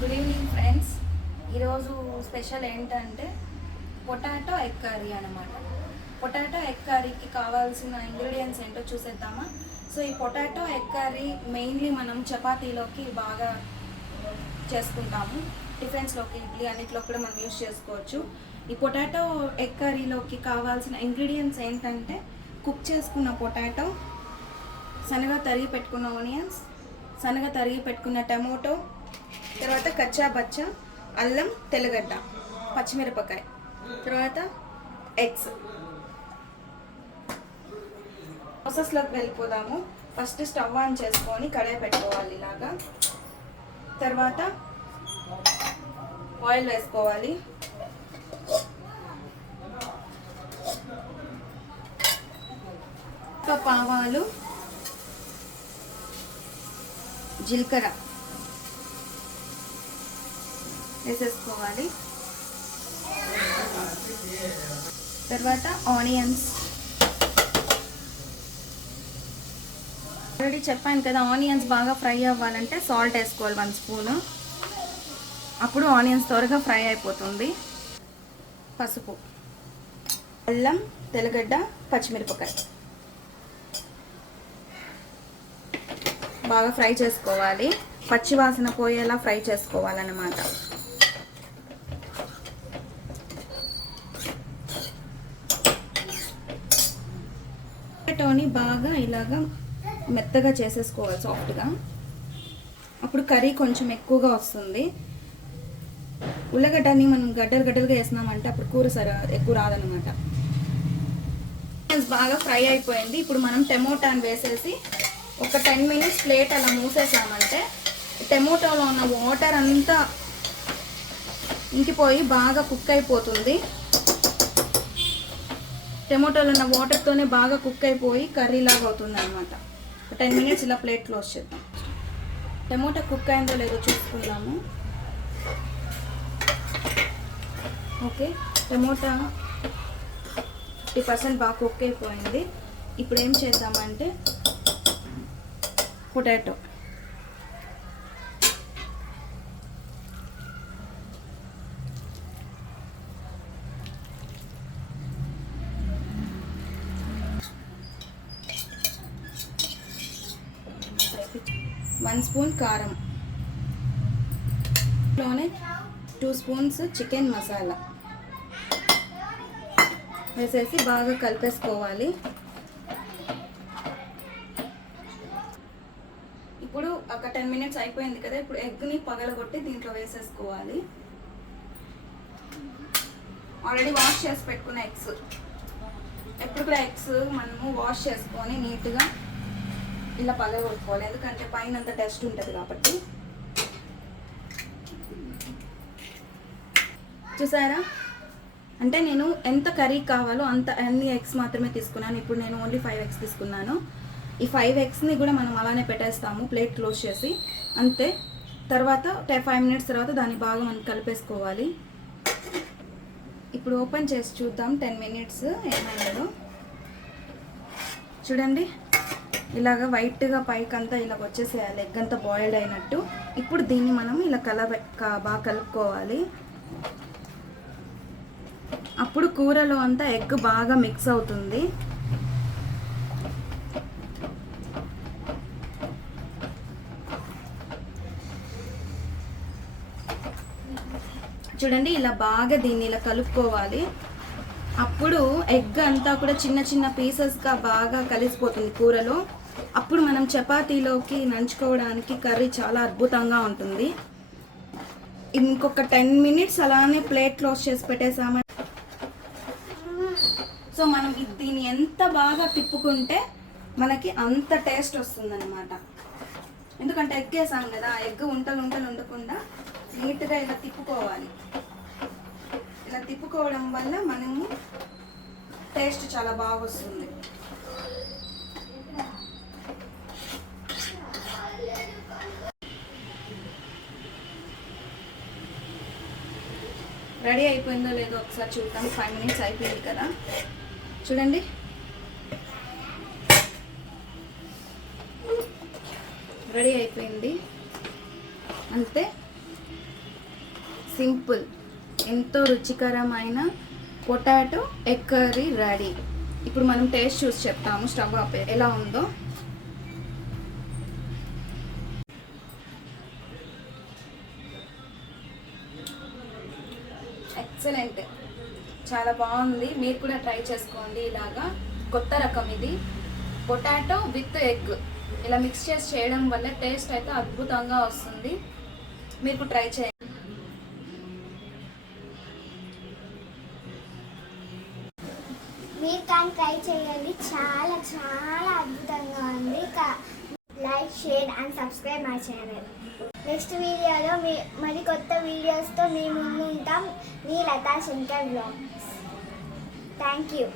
Good evening friends. ఈరోజు special ఏంటంటే potato egg curry అనమాట. పొటాటో ఎగ్ కర్రీకి కావాల్సిన ఇంగ్రీడియంట్స్ ఏంటో చూసేద్దామా. సో ఈ పొటాటో ఎగ్ కర్రీ మెయిన్లీ మనం చపాతీలోకి బాగా చేసుకుంటాము, టిఫిన్స్లోకి, ఇడ్లీ అన్నిట్లో కూడా మనం యూస్ చేసుకోవచ్చు. ఈ పొటాటో ఎగ్ కర్రీలోకి కావాల్సిన ఇంగ్రీడియంట్స్ ఏంటంటే కుక్ చేసుకున్న పొటాటో, సన్నగా తరిగి పెట్టుకున్న ఆనియన్స్, సన్నగా తరిగి పెట్టుకున్న టమోటో, తర్వాత కచ్చా బచ్చా అల్లం, తెల్లగడ్డ, పచ్చిమిరపకాయ, తర్వాత ఎగ్స్. ప్రాసెస్లోకి వెళ్ళిపోదాము. ఫస్ట్ స్టవ్ ఆన్ చేసుకొని కడాయి పెట్టుకోవాలి ఇలాగా. తర్వాత ఆయిల్ వేసుకోవాలి. కప్ ఆవాలు, జీలకర్ర వేసేసుకోవాలి. తర్వాత ఆనియన్స్. ఆల్రెడీ చెప్పాను కదా, ఆనియన్స్ బాగా ఫ్రై అవ్వాలంటే సాల్ట్ వేసుకోవాలి 1 స్పూను. అప్పుడు ఆనియన్స్ త్వరగా ఫ్రై అయిపోతుంది. పసుపు, అల్లం, తెల్లగడ్డ, పచ్చిమిరపకాయ బాగా ఫ్రై చేసుకోవాలి. పచ్చి వాసన పోయేలా ఫ్రై చేసుకోవాలన్నమాట. పొటాటోని బాగా ఇలాగా మెత్తగా చేసేసుకోవాలి, సాఫ్ట్గా. అప్పుడు కర్రీ కొంచెం ఎక్కువగా వస్తుంది. ఉల్లగడ్డని మనం గడ్డలుగా వేసినామంటే అప్పుడు కూర ఎక్కువ రాదనమాట. బాగా ఫ్రై అయిపోయింది. ఇప్పుడు మనం టమోటాని వేసేసి ఒక 10 మినిట్స్ ప్లేట్ అలా మూసేసామంటే టమోటాలో ఉన్న వాటర్ అంతా ఇంకిపోయి బాగా కుక్ అయిపోతుంది. టమోటాలో ఉన్న వాటర్తోనే బాగా కుక్ అయిపోయి కర్రీ లాగా అవుతుంది అనమాట. 10 మినిట్స్ ఇలా ప్లేట్ క్లోజ్ చేద్దాం. టమోటా కుక్ అయిందో లేదో చూసుకుందాము. ఓకే, టమోటా 50% బాగా కుక్ అయిపోయింది. ఇప్పుడు ఏం చేద్దామంటే పొటాటో వన్ స్పూన్ కారం, లోనే 2 స్పూన్స్ చికెన్ మసాలా వేసేసి బాగా కలిపేసుకోవాలి. ఇప్పుడు ఒక 10 మినిట్స్ అయిపోయింది కదా. ఇప్పుడు ఎగ్ని పగలగొట్టి దీంట్లో వేసేసుకోవాలి. ఆల్రెడీ వాష్ చేసి పెట్టుకున్న ఎగ్స్. ఎప్పుడు కూడా ఎగ్స్ మనము వాష్ చేసుకొని నీట్గా ఇలా పగలగొట్టుకోవాలి, ఎందుకంటే పైన అంత డస్ట్ ఉంటుంది కాబట్టి. చూసారా, అంటే నేను ఎంత కర్రీ కావాలో అన్ని ఎగ్స్ మాత్రమే తీసుకున్నాను. ఇప్పుడు నేను ఓన్లీ 5 ఎగ్స్ తీసుకున్నాను. ఈ 5 ఎగ్స్ని కూడా మనం అలానే పెట్టేస్తాము, ప్లేట్ క్లోజ్ చేసి, అంతే. తర్వాత 5 మినిట్స్ తర్వాత దాన్ని బాగా మనం కలిపేసుకోవాలి. ఇప్పుడు ఓపెన్ చేసి చూద్దాం 10 మినిట్స్ ఏమైందో. చూడండి, ఇలాగ వైట్గా పైకంతా ఇలా వచ్చేసేయాలి, ఎగ్ అంతా బాయిల్డ్ అయినట్టు. ఇప్పుడు దీన్ని మనం ఇలా బాగా కలుపుకోవాలి. అప్పుడు కూరలో అంతా ఎగ్ బాగా మిక్స్ అవుతుంది. చూడండి, ఇలా బాగా దీన్ని ఇలా కలుపుకోవాలి. అప్పుడు ఎగ్ అంతా కూడా చిన్న చిన్న పీసెస్గా బాగా కలిసిపోతుంది కూరలో. అప్పుడు మనం చపాతీలోకి నంచుకోవడానికి కర్రీ చాలా అద్భుతంగా ఉంటుంది. ఇంకొక 10 మినిట్స్ అలానే ప్లేట్ క్లోజ్ చేసి పెట్టేసామంటే, సో మనం దీన్ని ఎంత బాగా తిప్పుకుంటే మనకి అంత టేస్ట్ వస్తుందన్నమాట. ఎందుకంటే ఎగ్ వేసాం కదా, ఎగ్ ఉంటలు ఉండకుండా నీట్గా ఇలా తిప్పుకోవాలి. ఇలా తిప్పుకోవడం వల్ల మనము టేస్ట్ చాలా బాగా వస్తుంది. రెడీ అయిపోయిందో లేదో ఒకసారి చూద్దాం. 5 మినిట్స్ అయిపోయింది కదా, చూడండి. రెడీ అయిపోయింది అంతే. సింపుల్ ఎంతో రుచికరమైన పొటాటో ఎగ్ కర్రీ రెడీ. ఇప్పుడు మనం టేస్ట్ చూసి చెప్తాము స్టవ్ ఆపే ఎలా ఉందో. ఎక్సలెంట్, చాలా బాగుంది. మీరు కూడా ట్రై చేసుకోండి. ఇలాగా కొత్త రకం ఇది, పొటాటో విత్ ఎగ్ ఇలా మిక్స్ చేసి చేయడం వల్ల టేస్ట్ అయితే అద్భుతంగా వస్తుంది. మీకు ట్రై చేయండి. మీరు కానీ ట్రై చేయండి, చాలా చాలా అద్భుతంగా ఉంది. Like, share and subscribe my channel. Next వీడియోలో మరి కొత్త వీడియోస్తో మీ ముందు ఉంటాం. మీ Lata Shankar vlogs. Thank you.